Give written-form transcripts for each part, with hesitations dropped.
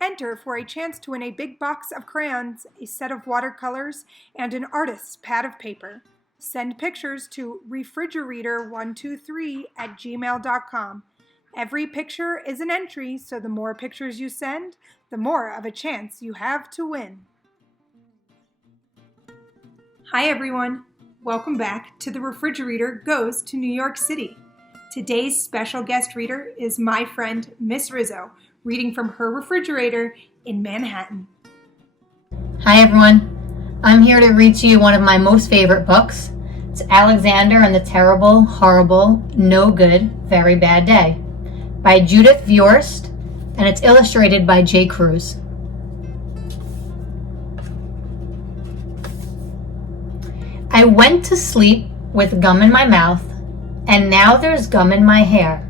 Enter for a chance to win a big box of crayons, a set of watercolors, and an artist's pad of paper. Send pictures to refrigerator123@gmail.com. Every picture is an entry, so the more pictures you send, the more of a chance you have to win. Hi everyone, welcome back to The Refrigerator Goes to New York City. Today's special guest reader is my friend Miss Rizzo, reading from her refrigerator in Manhattan. Hi everyone, I'm here to read to you one of my most favorite books. It's Alexander and the Terrible, Horrible, No Good, Very Bad Day by Judith Viorst, and it's illustrated by J. Cruz. I went to sleep with gum in my mouth, and now there's gum in my hair.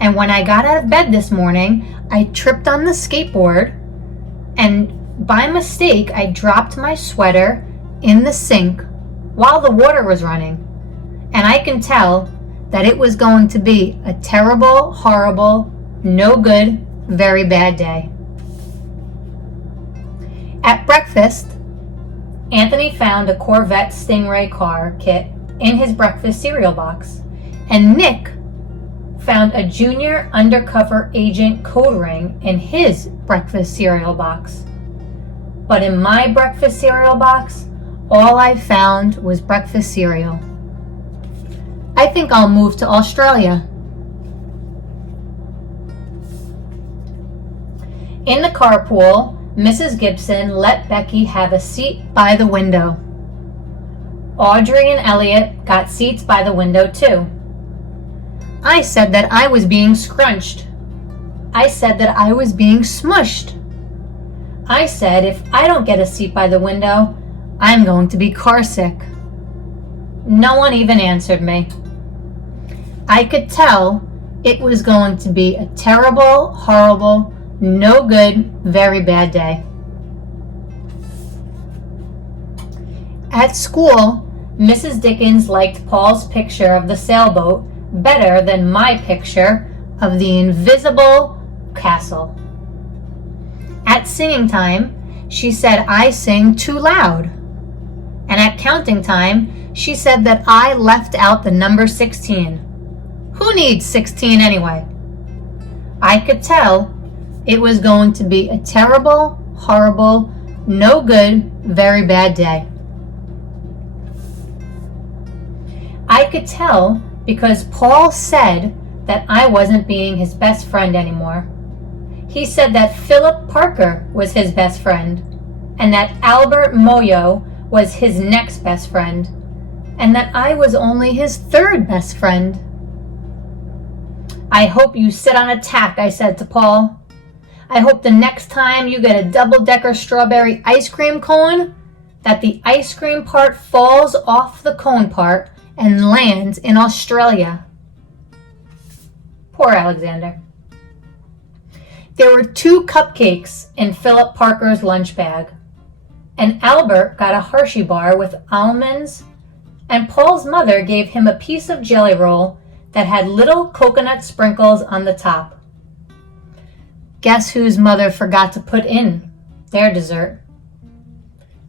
And when I got out of bed this morning, I tripped on the skateboard, and by mistake, I dropped my sweater in the sink while the water was running. And I can tell that it was going to be a terrible, horrible, no good, very bad day. At breakfast, Anthony found a Corvette Stingray car kit in his breakfast cereal box, and Nick found a junior undercover agent code ring in his breakfast cereal box. But in my breakfast cereal box, all I found was breakfast cereal. I think I'll move to Australia. In the carpool, Mrs. Gibson let Becky have a seat by the window. Audrey and Elliot got seats by the window too. I said that I was being scrunched. I said that I was being smushed. I said if I don't get a seat by the window, I'm going to be carsick. No one even answered me. I could tell it was going to be a terrible, horrible, no good, very bad day. At school, Mrs. Dickens liked Paul's picture of the sailboat better than my picture of the invisible castle. At singing time, she said I sing too loud. And at counting time, she said that I left out the number 16. Who needs 16 anyway? I could tell it was going to be a terrible, horrible, no good, very bad day. I could tell because Paul said that I wasn't being his best friend anymore. He said that Philip Parker was his best friend, and that Albert Moyo was his next best friend, and that I was only his third best friend. I hope you sit on a tack, I said to Paul. I hope the next time you get a double-decker strawberry ice cream cone, that the ice cream part falls off the cone part and lands in Australia. Poor Alexander. There were 2 cupcakes in Philip Parker's lunch bag, and Albert got a Hershey bar with almonds, and Paul's mother gave him a piece of jelly roll that had little coconut sprinkles on the top. Guess whose mother forgot to put in their dessert?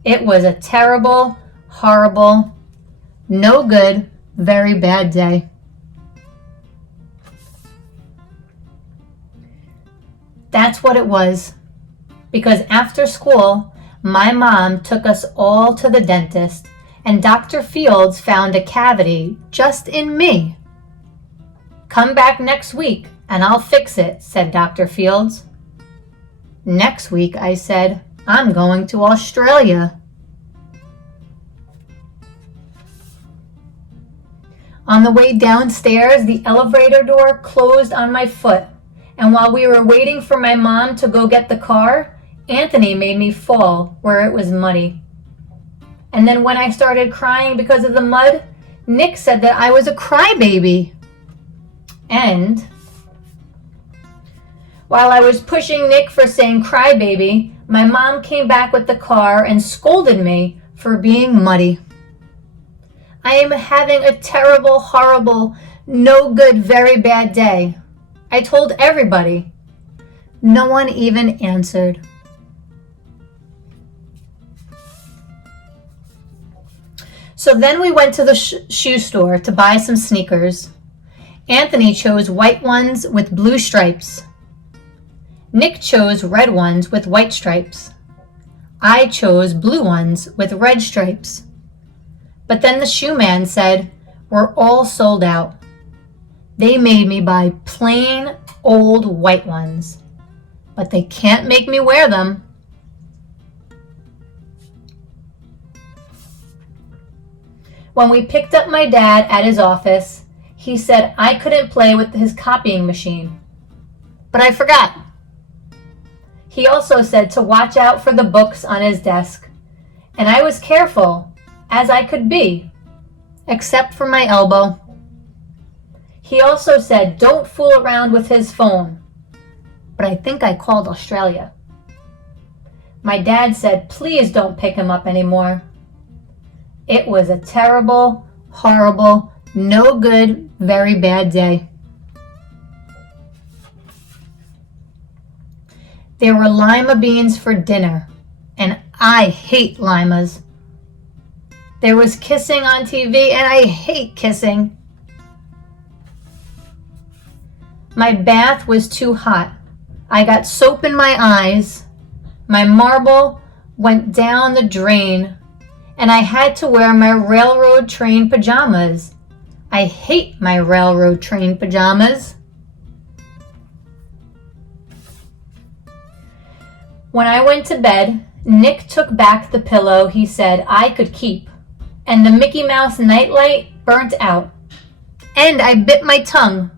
It was a terrible, horrible, no good, very bad day. That's what it was. Because after school, my mom took us all to the dentist, and Dr. Fields found a cavity just in me. Come back next week and I'll fix it, said Dr. Fields. Next week, I said, I'm going to Australia. On the way downstairs, the elevator door closed on my foot, and while we were waiting for my mom to go get the car, Anthony made me fall where it was muddy. And then when I started crying because of the mud, Nick said that I was a crybaby. And while I was pushing Nick for saying crybaby, my mom came back with the car and scolded me for being muddy. I am having a terrible, horrible, no good, very bad day. I told everybody. No one even answered. So then we went to the shoe store to buy some sneakers. Anthony chose white ones with blue stripes. Nick chose red ones with white stripes. I chose blue ones with red stripes. But then the shoe man said, "We're all sold out." They made me buy plain old white ones, but they can't make me wear them. When we picked up my dad at his office, he said I couldn't play with his copying machine. But I forgot. He also said to watch out for the books on his desk, and I was careful, as I could be, except for my elbow. He also said don't fool around with his phone, but I think I called Australia. My dad said please don't pick him up anymore. It was a terrible, horrible, no good, very bad day. There were lima beans for dinner, and I hate limas. There was kissing on TV, and I hate kissing. My bath was too hot. I got soap in my eyes. My marble went down the drain, and I had to wear my railroad train pajamas. I hate my railroad train pajamas. When I went to bed, Nick took back the pillow he said I could keep, and the Mickey Mouse nightlight burnt out, and I bit my tongue.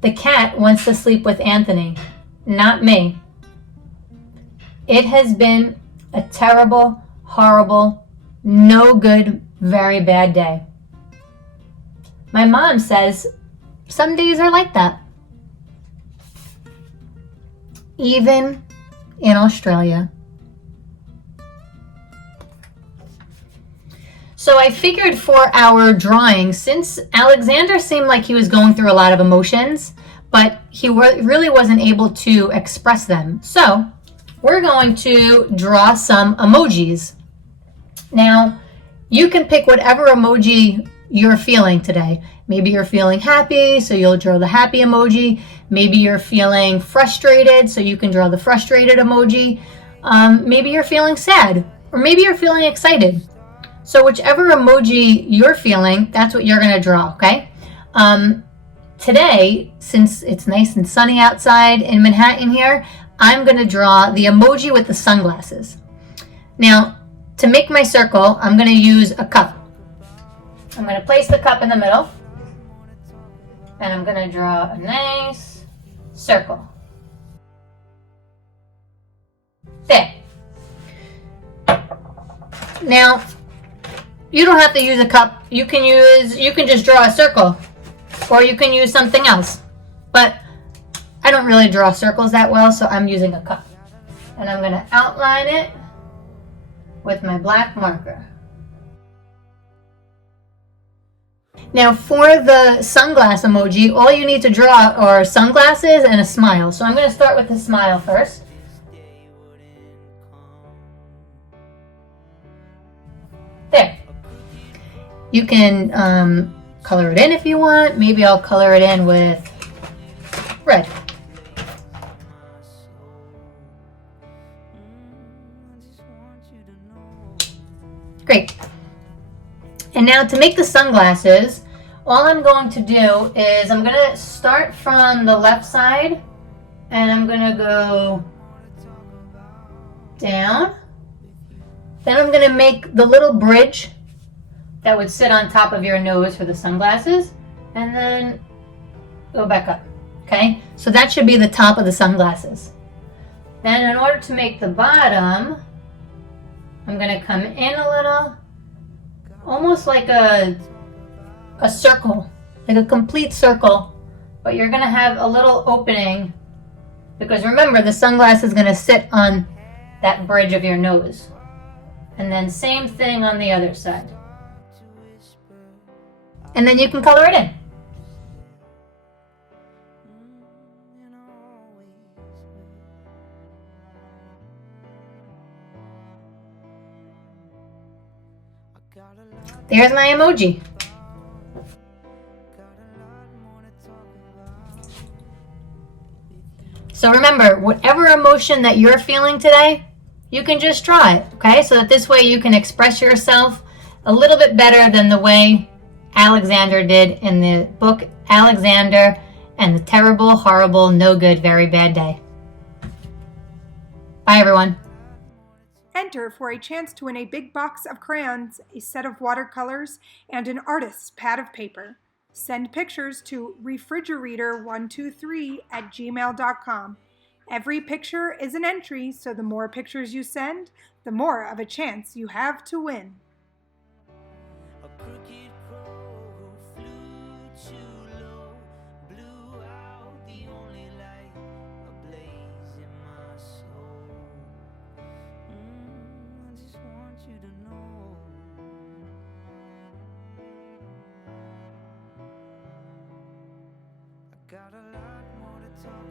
The cat wants to sleep with Anthony, not me. It has been a terrible, horrible, no good, very bad day. My mom says some days are like that. Even in Australia. So I figured for our drawing, since Alexander seemed like he was going through a lot of emotions, but he really wasn't able to express them. So we're going to draw some emojis. Now, you can pick whatever emoji you're feeling today. Maybe you're feeling happy, so you'll draw the happy emoji. Maybe you're feeling frustrated, so you can draw the frustrated emoji. Maybe you're feeling sad, or maybe you're feeling excited. So whichever emoji you're feeling, that's what you're gonna draw, okay? Today, since it's nice and sunny outside in Manhattan here, I'm gonna draw the emoji with the sunglasses. Now, to make my circle, I'm gonna use a cup. I'm gonna place the cup in the middle, and I'm gonna draw a nice circle. There. Now, you don't have to use a cup. You can just draw a circle, or you can use something else. But I don't really draw circles that well, so I'm using a cup. And I'm gonna outline it with my black marker. Now for the sunglass emoji, all you need to draw are sunglasses and a smile. So I'm going to start with the smile first. There. You can color it in if you want. Maybe I'll color it in with red. Great. And now to make the sunglasses, all I'm going to do is I'm going to start from the left side, and I'm going to go down. Then I'm going to make the little bridge that would sit on top of your nose for the sunglasses, and then go back up. Okay? So that should be the top of the sunglasses. Then in order to make the bottom, I'm going to come in a little, almost like a circle, like a complete circle, but you're going to have a little opening, because remember, the sunglass is going to sit on that bridge of your nose. And then same thing on the other side. And then you can color it in. There's my emoji. So remember, whatever emotion that you're feeling today, you can just draw it, okay? So that this way you can express yourself a little bit better than the way Alexander did in the book Alexander and the Terrible, Horrible, No Good, Very Bad Day. Bye, everyone. Enter for a chance to win a big box of crayons, a set of watercolors, and an artist's pad of paper. Send pictures to refrigerator123@gmail.com. Every picture is an entry, so the more pictures you send, the more of a chance you have to win. A crooked crow who flew too low, blew out the only light ablaze in my soul. I just want you to know I got a lot more to talk